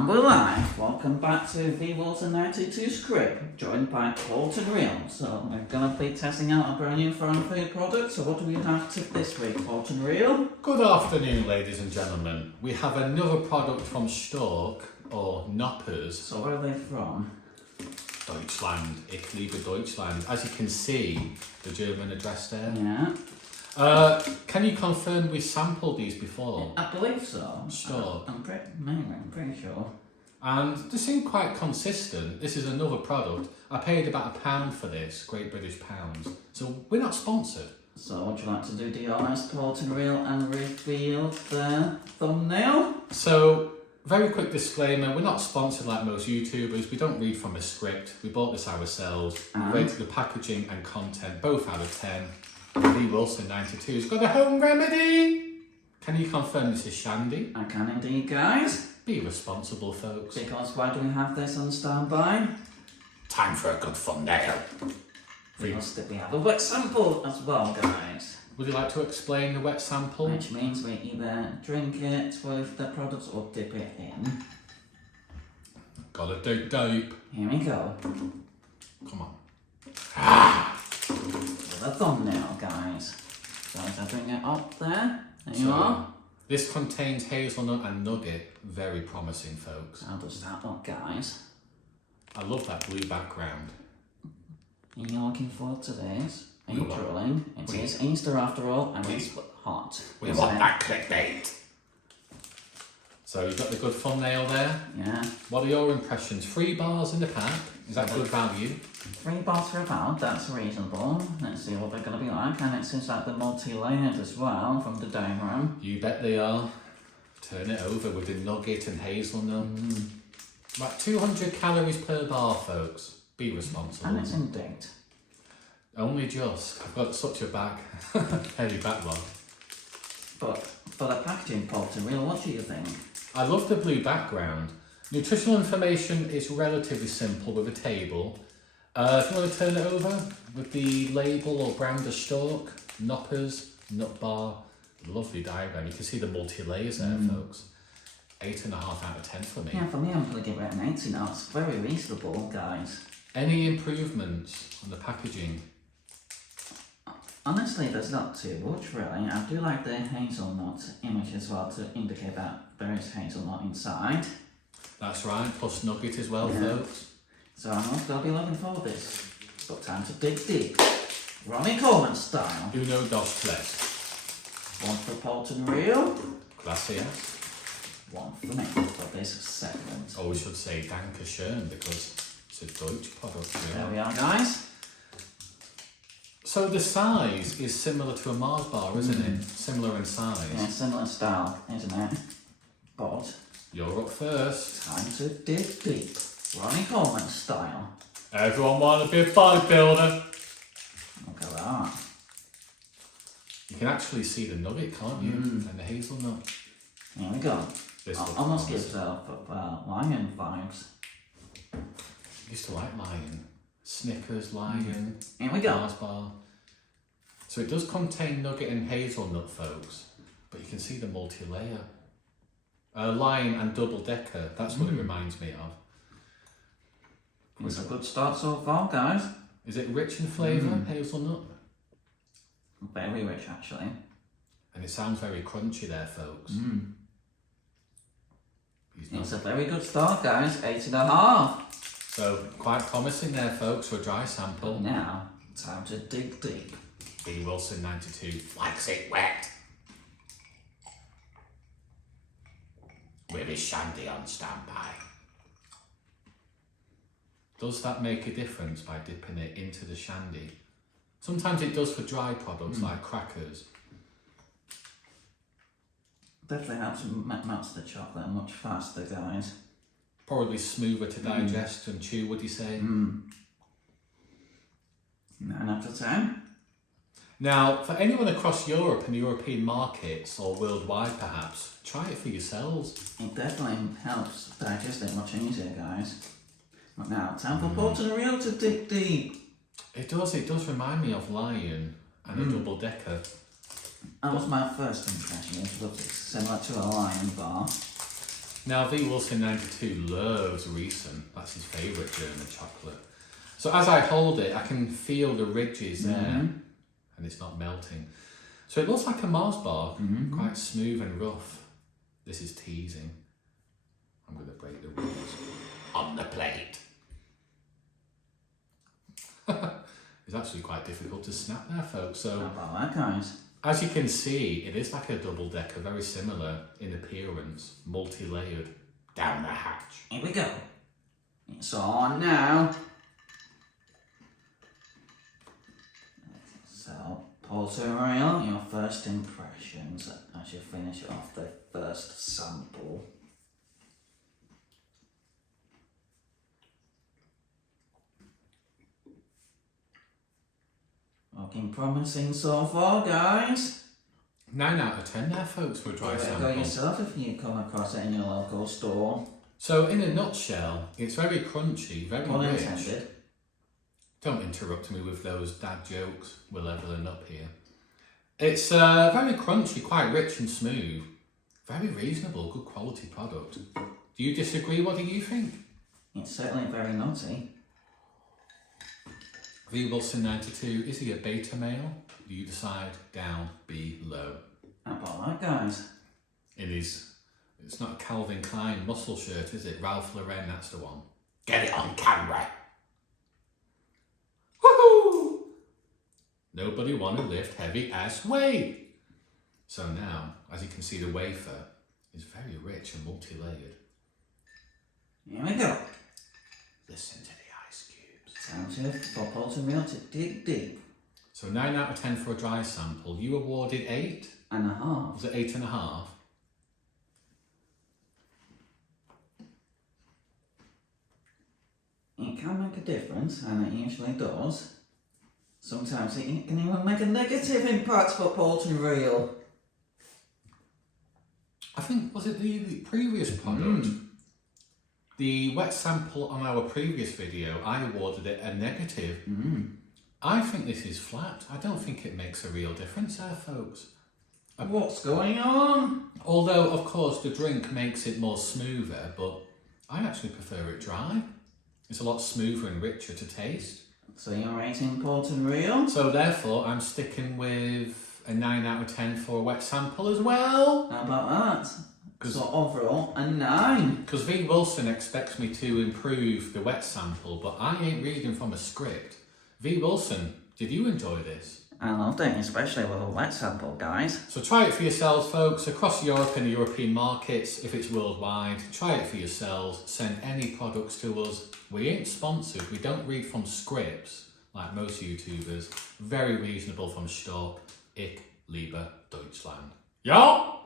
And we're live. Welcome back to V Walton 92 script, joined by Walton Real. So we're going to be testing out a brand new foreign food product. So what do we have to this week, Walton Real? Good afternoon, ladies and gentlemen. We have another product from Stork, or Noppers. So where are they from? Deutschland, Italy, but Deutschland. As you can see, the German address there. Yeah. Can you confirm we sampled these before? I believe so. Stork. I'm pretty sure. And they seem quite consistent. This is another product. I paid about £1 for this, Great British pounds. So we're not sponsored. So would you like to do the honest Walton Real and reveal the thumbnail? So, very quick disclaimer, we're not sponsored like most YouTubers. We don't read from a script. We bought this ourselves. We rated the packaging and content both out of 10. V Wilson 92 has got a home remedy. Can you confirm this is shandy? I can indeed, guys. Be responsible, folks. Because why do we have this on standby? Time for a good thumbnail. We have a wet sample as well, guys. Would you like to explain the wet sample? Which means we either drink it with the products or dip it in. Gotta do dope. Here we go. Come on. With a thumbnail, guys. So as I bring it up there you are. This contains hazelnut and nugget. Very promising, folks. How does that look, guys? I love that blue background. Are you looking forward to this? Are you We want- drooling? It is Easter after all, and it's hot. We want that clickbait. So you've got the good thumbnail there. Yeah. What are your impressions? 3 bars in the pack. Is that good value? 3 bars for a pound, that's reasonable. Let's see what they're going to be like. And it seems like they're multi-layered as well from the diagram. You bet they are. Turn it over with the nugget and hazelnut. About 200 calories per bar, folks. Be responsible. And it's in date. Only just. I've got such a bag. Heavy backlog. But for the packaging, Walton Real, what do you think? I love the blue background. Nutritional information is relatively simple with a table. If you want to turn it over with the label or brand of Stork, Noppers, Nut Bar, lovely diagram. You can see the multi-layers there, folks. 8.5 out of 10 for me. Yeah, for me, I'm going to give it an 80 now. It's very reasonable, guys. Any improvements on the packaging? Honestly, there's not too much, really. I do like the hazelnut image as well to indicate that there is hazelnut inside. That's right, plus nugget as well, Yeah. folks. So I'm also going to be looking forward to this. But time to dig deep. Ronnie Coleman style. Uno, dos, tres. One for Walton Real, Gracias. one for me for this segment. Or we should say Danke schön because it's a Deutsch product. There we are, guys. So the size is similar to a Mars bar, isn't it? Similar in size. Yeah, similar style, isn't it? But You're up first. time to dig deep. Ronnie Coleman style. Everyone want to be a bodybuilder. Look at that. You can actually see the nugget, can't you? And the hazelnut. Here we go. This looks Almost promising. gives lion vibes. Used to like Lion. Snickers, Lion, Here we go. Mars bar. So it does contain nugget and hazelnut, folks. But you can see the multi-layer. Lion and double decker. That's what it reminds me of. It's a good start so far, guys. Is it rich in flavour, hazelnut? Very rich, actually. And it sounds very crunchy there, folks. He's not- It's a very good start, guys. 8.5. So, quite promising there, folks, for a dry sample. But now, time to dig deep. V Wilson 92 likes it wet. With his shandy on standby. Does that make a difference by dipping it into the shandy? Sometimes it does for dry products like crackers. Definitely helps melt the chocolate much faster, guys. Probably smoother to digest and chew, would you say? 9 out of 10. Now, for anyone across Europe and European markets, or worldwide perhaps, try it for yourselves. It definitely helps digest it much easier, guys. But now, time for Walton Real to dig deep. It does remind me of Lion and a double decker. That was my first impression. It looks similar to a lion bar. Now, V. Wilson 92 loves Riesen. That's his favourite German chocolate. So as I hold it, I can feel the ridges there, and it's not melting. So it looks like a Mars bar, quite smooth and rough. This is teasing. I'm going to break the rules on the plate. It's actually quite difficult to snap there, folks. So How about that, guys? as you can see, it is like a double-decker, very similar in appearance, multi-layered, down the hatch. Here we go. It's on now. So, Porter Real, your first impressions as you finish off the first sample. Looking promising so far, guys. 9 out of 10 there, folks, for a dry Give it a go sample. yourself if you come across it in your local store. So in a nutshell, it's very crunchy, very Pun rich. intended. Don't interrupt me with those dad jokes. We're levelling up here. It's very crunchy, quite rich and smooth. Very reasonable, good quality product. Do you disagree? What do you think? It's certainly very nutty. V. Wilson 92, is he a beta male? You decide down below. How about that, guys? It's not a Calvin Klein muscle shirt, is it? Ralph Lauren, that's the one. Get it on camera. Woohoo! Nobody want to lift heavy ass weight. So now, as you can see, the wafer is very rich and multi-layered. Here we go. Listen to the ice cubes. Time for Porter Real to dig deep. So 9 out of 10 for a dry sample. You awarded 8? 8.5. Was it 8.5? It can make a difference, and it usually does. Sometimes it can even make a negative impact for Porter Real. I think, was it the previous product? The wet sample on our previous video, I awarded it a negative. I think this is flat. I don't think it makes a real difference there, folks. What's going on? Although, of course, the drink makes it more smoother, but I actually prefer it dry. It's a lot smoother and richer to taste. So you're rating Porter Real? So therefore, I'm sticking with a 9 out of 10 for a wet sample as well. How about that? So overall, a 9. Because V. Wilson expects me to improve the wet sample, but I ain't reading from a script. V. Wilson, did you enjoy this? I loved it, especially with a wet sample, guys. So try it for yourselves, folks, across Europe and the European markets, if it's worldwide. Try it for yourselves. Send any products to us. We ain't sponsored. We don't read from scripts like most YouTubers. Very reasonable from Stock. Ich liebe Deutschland. Ja!